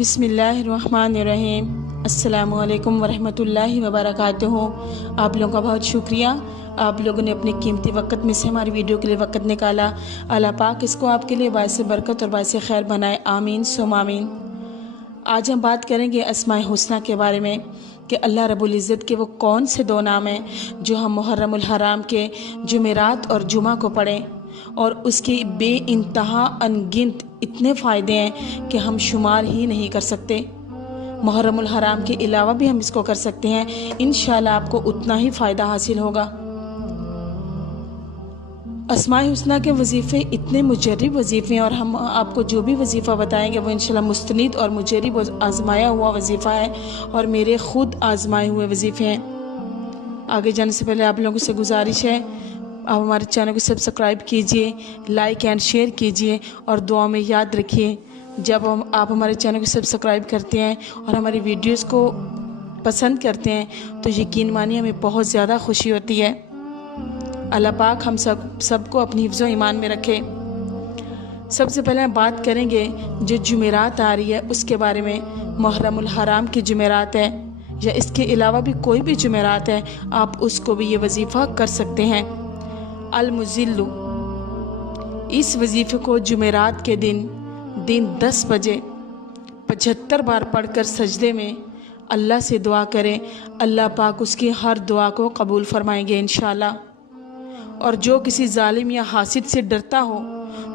بسم اللہ الرحمن الرحیم۔ السلام علیکم ورحمۃ اللہ وبرکاتہ۔ آپ لوگوں کا بہت شکریہ، آپ لوگوں نے اپنے قیمتی وقت میں سے ہماری ویڈیو کے لیے وقت نکالا۔ اللہ پاک اس کو آپ کے لیے باعث برکت اور باعث خیر بنائے، آمین ثم آمین۔ آج ہم بات کریں گے اسماء الحسنی کے بارے میں کہ اللہ رب العزت کے وہ کون سے دو نام ہیں جو ہم محرم الحرام کے جمعرات اور جمعہ کو پڑھیں، اور اس کے بے انتہا انگنت اتنے فائدے ہیں کہ ہم شمار ہی نہیں کر سکتے۔ محرم الحرام کے علاوہ بھی ہم اس کو کر سکتے ہیں، انشاءاللہ آپ کو اتنا ہی فائدہ حاصل ہوگا۔ اسماء الحسنی کے وظیفے اتنے مجرب وظیفے ہیں، اور ہم آپ کو جو بھی وظیفہ بتائیں گے وہ انشاءاللہ مستند اور مجرب اور آزمایا ہوا وظیفہ ہے، اور میرے خود آزمائے ہوئے وظیفے ہیں۔ آگے جانے سے پہلے آپ لوگوں سے گزارش ہے، آپ ہمارے چینل کو سبسکرائب کیجئے، لائک اینڈ شیئر کیجئے، اور دعا میں یاد رکھیے جب آپ ہمارے چینل کو سبسکرائب کرتے ہیں اور ہماری ویڈیوز کو پسند کرتے ہیں تو یقین مانیے ہمیں بہت زیادہ خوشی ہوتی ہے۔ اللہ پاک ہم سب کو اپنی حفظ و ایمان میں رکھے۔ سب سے پہلے ہم بات کریں گے جو جمعرات آ رہی ہے اس کے بارے میں۔ محرم الحرام کی جمعرات ہے یا اس کے علاوہ بھی کوئی بھی جمعرات ہے، آپ اس کو بھی یہ وظیفہ کر سکتے ہیں۔ المزل، اس وظیفے کو جمعرات کے دن 10 بجے 75 بار پڑھ کر سجدے میں اللہ سے دعا کریں، اللہ پاک اس کی ہر دعا کو قبول فرمائیں گے انشاءاللہ۔ اور جو کسی ظالم یا حاسد سے ڈرتا ہو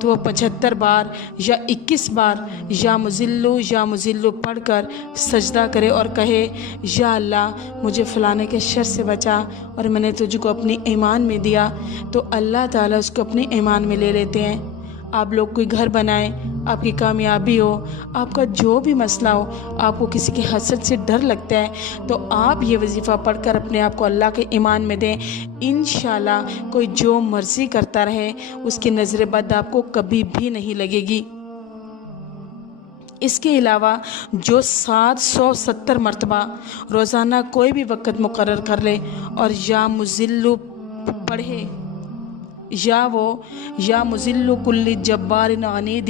تو وہ 75 بار یا 21 بار یا مزلو پڑھ کر سجدہ کرے اور کہے، یا اللہ مجھے فلانے کے شر سے بچا، اور میں نے تجھ کو اپنی ایمان میں دیا، تو اللہ تعالیٰ اس کو اپنی ایمان میں لے لیتے ہیں۔ آپ لوگ کوئی گھر بنائیں، آپ کی کامیابی ہو، آپ کا جو بھی مسئلہ ہو، آپ کو کسی کی حسد سے ڈر لگتا ہے تو آپ یہ وظیفہ پڑھ کر اپنے آپ کو اللہ کے ایمان میں دیں، انشاءاللہ کوئی جو مرضی کرتا رہے اس کی نظر بد آپ کو کبھی بھی نہیں لگے گی۔ اس کے علاوہ جو 770 مرتبہ روزانہ کوئی بھی وقت مقرر کر لے اور یا مزلو پڑھے، یا مزل کل جبار عنید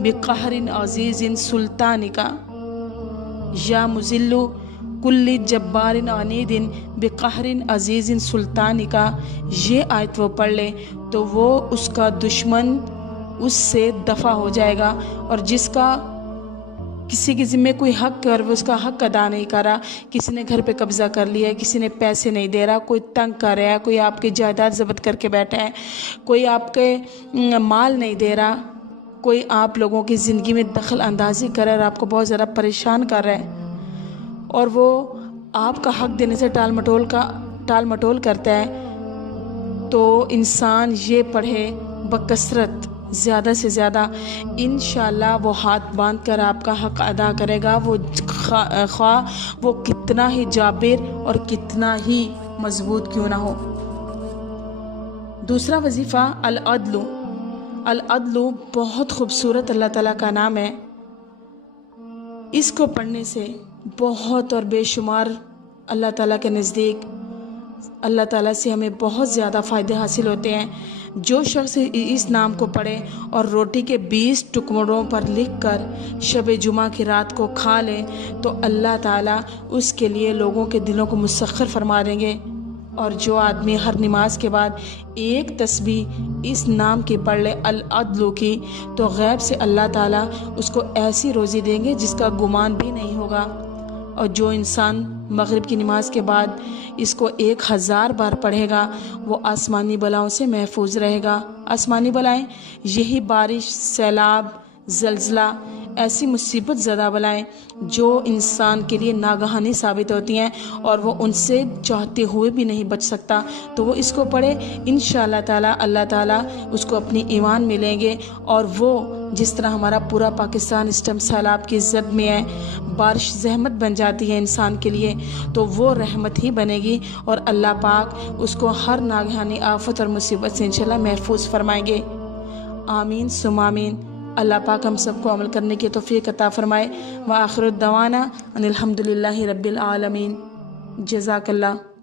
بقہر عزیز سلطان کا، یا مزل کل جبار عنید بقہر عزیز سلطان کا، یہ آیت وہ پڑھ لے تو وہ اس کا دشمن اس سے دفع ہو جائے گا، اور جس کا کسی کے ذمہ کوئی حق ہے اور وہ اس کا حق ادا نہیں کر رہا، کسی نے گھر پہ قبضہ کر لیا ہے، کسی نے پیسے نہیں دے رہا، کوئی تنگ کر رہا ہے، کوئی آپ کی جائیداد ضبط کر کے بیٹھا ہے، کوئی آپ کے مال نہیں دے رہا، کوئی آپ لوگوں کی زندگی میں دخل اندازی کر رہا ہے اور آپ کو بہت زیادہ پریشان کر رہا ہے، اور وہ آپ کا حق دینے سے ٹال مٹول کرتا ہے، تو انسان یہ پڑھے بکثرت زیادہ سے زیادہ، انشاءاللہ وہ ہاتھ باندھ کر آپ کا حق ادا کرے گا، وہ خواہ وہ کتنا ہی جابر اور کتنا ہی مضبوط کیوں نہ ہو۔ دوسرا وظیفہ العدل۔ العدل بہت خوبصورت اللہ تعالیٰ کا نام ہے، اس کو پڑھنے سے بہت اور بے شمار اللہ تعالیٰ کے نزدیک اللہ تعالیٰ سے ہمیں بہت زیادہ فائدے حاصل ہوتے ہیں۔ جو شخص اس نام کو پڑھے اور روٹی کے 20 ٹکڑوں پر لکھ کر شب جمعہ کی رات کو کھا لے تو اللہ تعالیٰ اس کے لیے لوگوں کے دلوں کو مسخر فرما دیں گے۔ اور جو آدمی ہر نماز کے بعد ایک تسبیح اس نام کی پڑھ لے العدل کی، تو غیب سے اللہ تعالیٰ اس کو ایسی روزی دیں گے جس کا گمان بھی نہیں ہوگا۔ اور جو انسان مغرب کی نماز کے بعد اس کو 1000 بار پڑھے گا وہ آسمانی بلاؤں سے محفوظ رہے گا۔ آسمانی بلائیں یہی بارش، سیلاب، زلزلہ، ایسی مصیبت زدہ بلائیں جو انسان کے لیے ناگہانی ثابت ہوتی ہیں اور وہ ان سے چاہتے ہوئے بھی نہیں بچ سکتا، تو وہ اس کو پڑھے، انشاءاللہ تعالی اللہ تعالیٰ اس کو اپنی ایمان میں لیں گے، اور وہ جس طرح ہمارا پورا پاکستان اس ٹائم سیلاب کی زد میں ہے، بارش زحمت بن جاتی ہے انسان کے لیے، تو وہ رحمت ہی بنے گی، اور اللہ پاک اس کو ہر ناگہانی آفت اور مصیبت سے انشاءاللہ محفوظ فرمائیں گے، آمین ثم آمین۔ اللہ پاک ہم سب کو عمل کرنے کی توفیق عطا فرمائے۔ وآخر الدعوانا ان الحمدللہ رب العالمین۔ جزاک اللہ۔